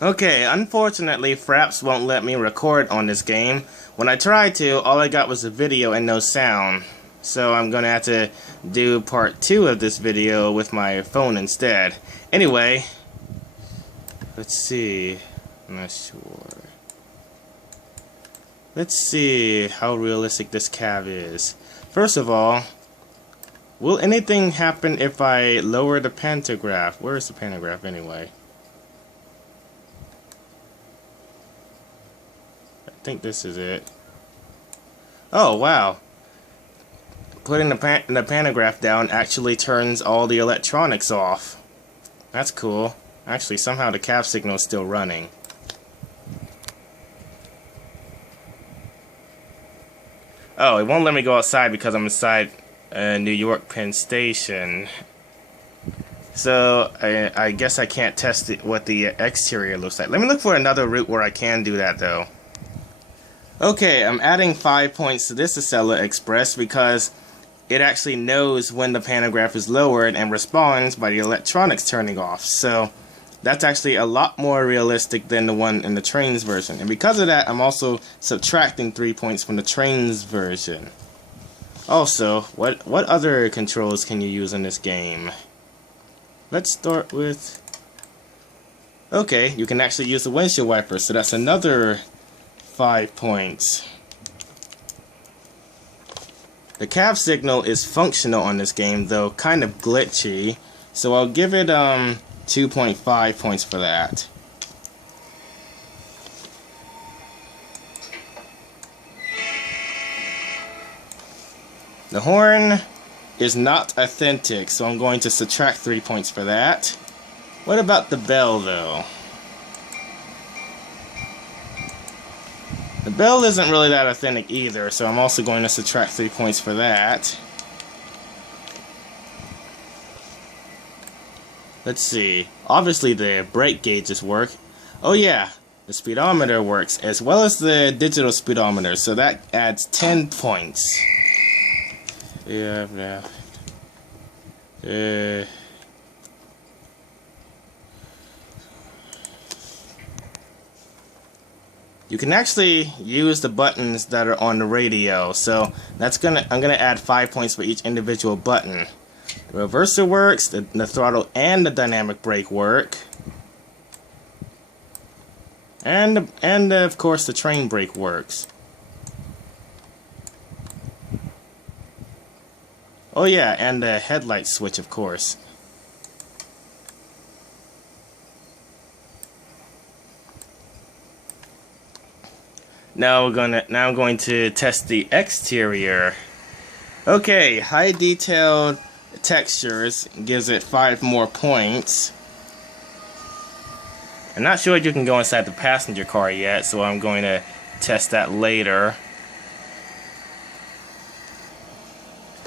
Okay, unfortunately, Fraps won't let me record on this game. When I tried to, all I got was a video and no sound. So I'm gonna have to do part 2 of this video with my phone instead. Anyway, let's see. I'm not sure. Let's see how realistic this cav is. First of all, will anything happen if I lower the pantograph? Where is the pantograph anyway? I think this is it. Oh, wow. Putting the pantograph down actually turns all the electronics off. That's cool. Actually, somehow the cav signal is still running. Oh, it won't let me go outside because I'm inside New York Penn Station. So, I guess I can't test what the exterior looks like. Let me look for another route where I can do that, though. Okay, I'm adding 5 points to this Acela Express because it actually knows when the pantograph is lowered and responds by the electronics turning off. So, that's actually a lot more realistic than the one in the Trainz version. And because of that, I'm also subtracting 3 points from the Trainz version. Also, what other controls can you use in this game? Let's start with... Okay, you can actually use the windshield wiper, so that's another 5 points. The cav signal is functional on this game, though kind of glitchy, so I'll give it 2.5 points for that. The horn is not authentic, so I'm going to subtract 3 points for that. What about the bell, though? The bell isn't really that authentic either, so I'm also going to subtract 3 points for that. Let's see. Obviously the brake gauges work. Oh yeah, the speedometer works, as well as the digital speedometer, so that adds 10 points. Yeah. You can actually use the buttons that are on the radio, so I'm gonna add 5 points for each individual button. The reverser works, the throttle and the dynamic brake work, and of course the train brake works. Oh yeah, and the headlight switch, of course. Now I'm going to test the exterior. Okay, high detailed textures gives it 5 more points. I'm not sure if you can go inside the passenger car yet, so I'm going to test that later.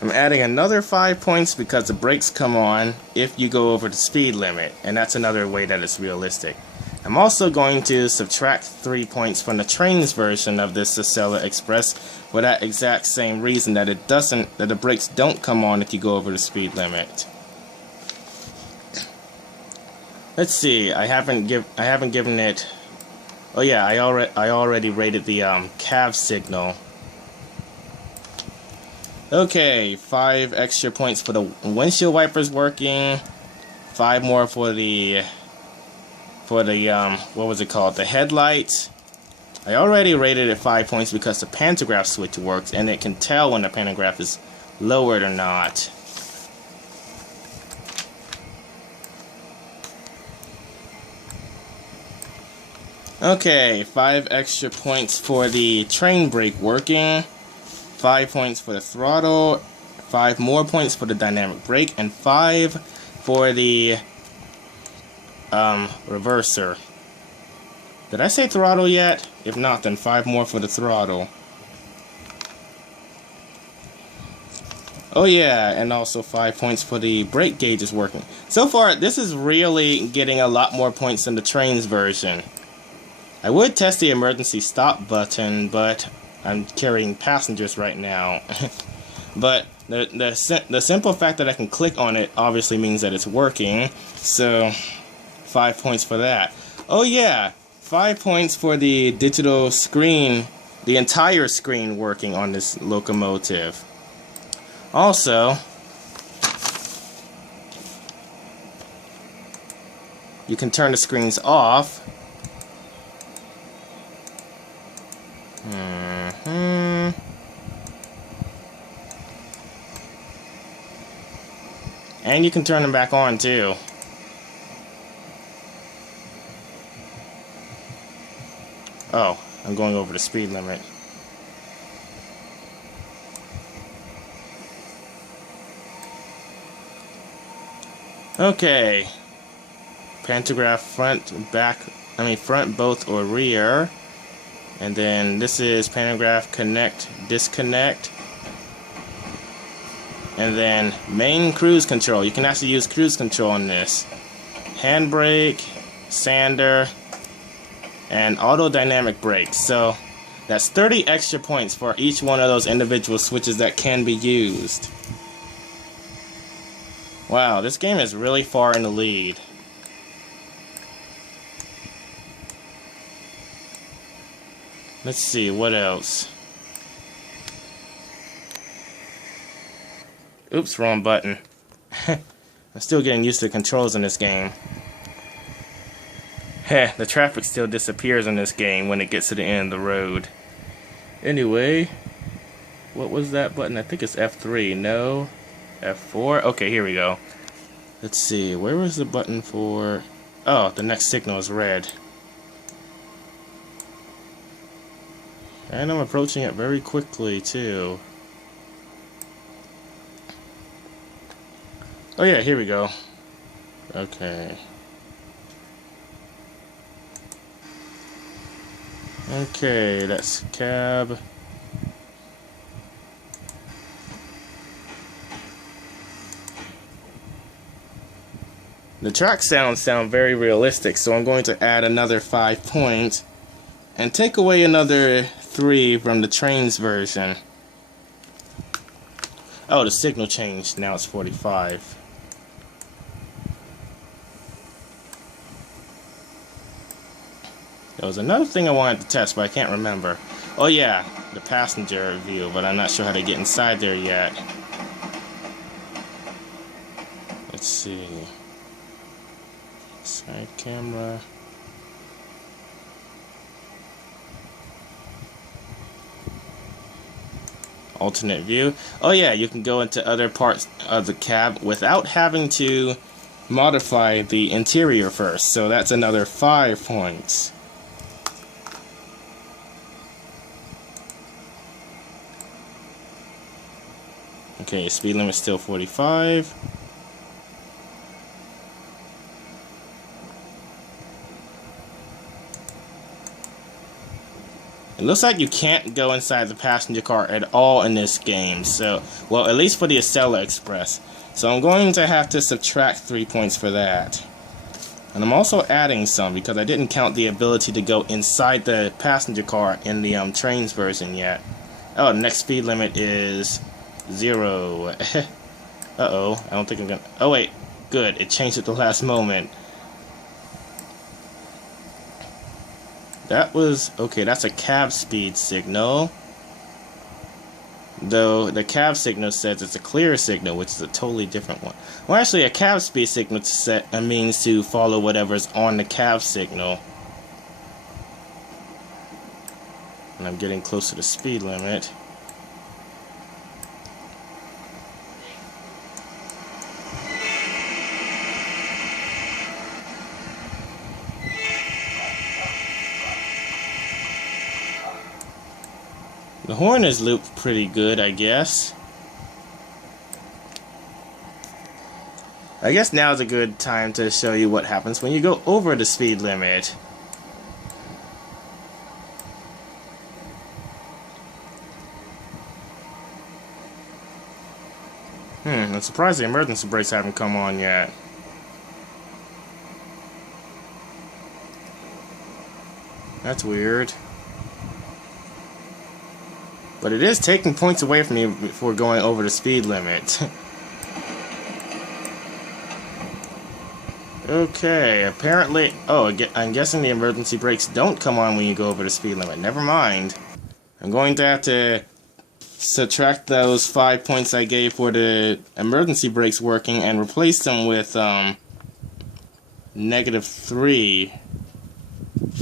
I'm adding another 5 points because the brakes come on if you go over the speed limit, and that's another way that it's realistic. I'm also going to subtract 3 points from the Trainz version of this Acela Express for that exact same reason, that the brakes don't come on if you go over the speed limit. Let's see. I haven't given it. Oh yeah, I already rated the cav signal. Okay, 5 extra points for the windshield wipers working. 5 more for the what was it called? The headlights. I already rated it 5 points because the pantograph switch works and it can tell when the pantograph is lowered or not. Okay, 5 extra points for the train brake working, 5 points for the throttle, 5 more points for the dynamic brake, and 5 for the reverser. Did I say throttle yet? If not, then 5 more for the throttle. Oh yeah, and also 5 points for the brake gauges working. So far, this is really getting a lot more points than the Trainz version. I would test the emergency stop button, but I'm carrying passengers right now. But the simple fact that I can click on it obviously means that it's working, so 5 points for that. Oh yeah, 5 points for the digital screen, the entire screen working on this locomotive. Also, you can turn the screens off. And you can turn them back on too. Oh, I'm going over the speed limit. Okay. Pantograph front, back, front, both, or rear. And then this is pantograph connect, disconnect. And then main cruise control. You can actually use cruise control on this. Handbrake, sander, and auto dynamic brakes. So that's 30 extra points for each one of those individual switches that can be used. Wow, this game is really far in the lead. Let's see, what else? Oops, wrong button. I'm still getting used to the controls in this game. Heh, the traffic still disappears in this game when it gets to the end of the road. Anyway, what was that button? I think it's F3. No, F4. Okay, here we go. Let's see, where was the button for... Oh, the next signal is red. And I'm approaching it very quickly, too. Oh yeah, here we go. Okay. Okay, that's cab. The track sound very realistic, so I'm going to add another 5 points and take away another 3 from the Trainz version. Oh, the signal changed. Now it's 45. There was another thing I wanted to test, but I can't remember. Oh yeah, the passenger view, but I'm not sure how to get inside there yet. Let's see. Side camera. Alternate view. Oh yeah, you can go into other parts of the cab without having to modify the interior first. So that's another 5 points. Okay, speed limit still 45. It looks like you can't go inside the passenger car at all in this game. So, well, at least for the Acela Express. So I'm going to have to subtract 3 points for that. And I'm also adding some because I didn't count the ability to go inside the passenger car in the Trainz version yet. Oh, the next speed limit is 0. Uh-oh, I don't think I'm gonna... Oh wait, good, it changed at the last moment. That was... Okay, that's a cab speed signal. Though the cab signal says it's a clear signal, which is a totally different one. Well, actually, a cab speed signal means to follow whatever's on the cab signal. And I'm getting close to the speed limit. The horn is looped pretty good, I guess. I guess now is a good time to show you what happens when you go over the speed limit. I'm surprised the emergency brakes haven't come on yet. That's weird. But it is taking points away from me before going over the speed limit. Okay, apparently... Oh, I'm guessing the emergency brakes don't come on when you go over the speed limit. Never mind. I'm going to have to subtract those 5 points I gave for the emergency brakes working and replace them with -3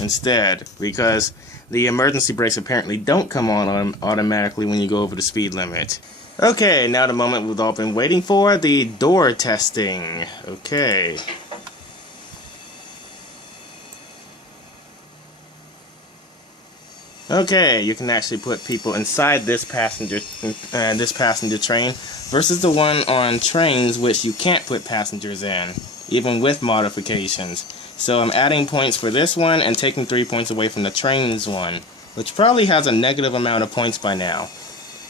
instead, because the emergency brakes apparently don't come on automatically when you go over the speed limit. Okay, now the moment we've all been waiting for, the door testing. Okay. Okay, you can actually put people inside this passenger train versus the one on Trainz, which you can't put passengers in, even with modifications. So I'm adding points for this one and taking 3 points away from the Trainz one, which probably has a negative amount of points by now.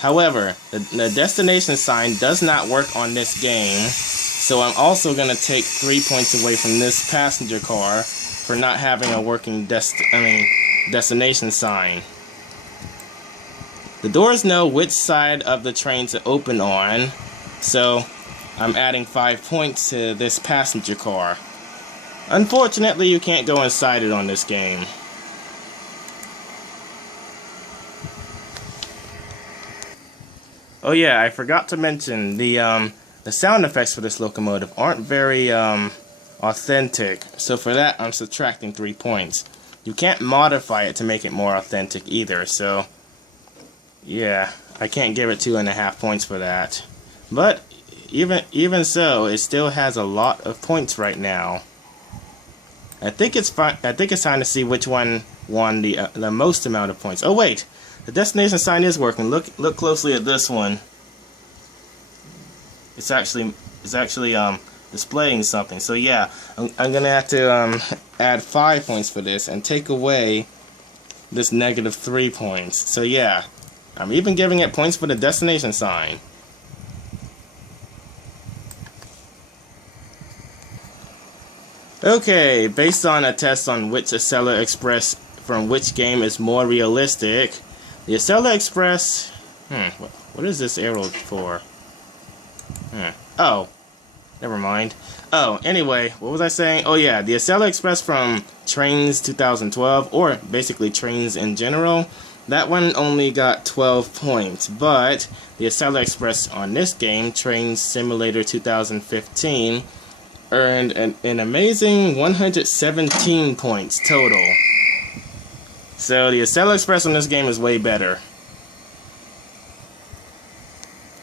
However, the destination sign does not work on this game, so I'm also going to take 3 points away from this passenger car for not having a working destination sign. The doors know which side of the train to open on, so I'm adding 5 points to this passenger car. Unfortunately, you can't go inside it on this game. Oh yeah, I forgot to mention the sound effects for this locomotive aren't very authentic, so for that I'm subtracting 3 points. You can't modify it to make it more authentic either, so yeah, I can't give it 2.5 points for that. But even so, it still has a lot of points right now. I think it's time to see which one won the most amount of points. Oh wait, the destination sign is working. Look closely at this one. It's actually displaying something. So yeah, I'm gonna have to add 5 points for this and take away this -3 points. So yeah, I'm even giving it points for the destination sign. Okay, based on a test on which Acela Express from which game is more realistic, the Acela Express... what is this arrow for? Oh, never mind. Oh, anyway, what was I saying? Oh yeah, the Acela Express from Trainz 2012, or basically Trainz in general, that one only got 12 points, but the Acela Express on this game, Trainz Simulator 2015, earned an amazing 117 points total. So the Acela Express on this game is way better.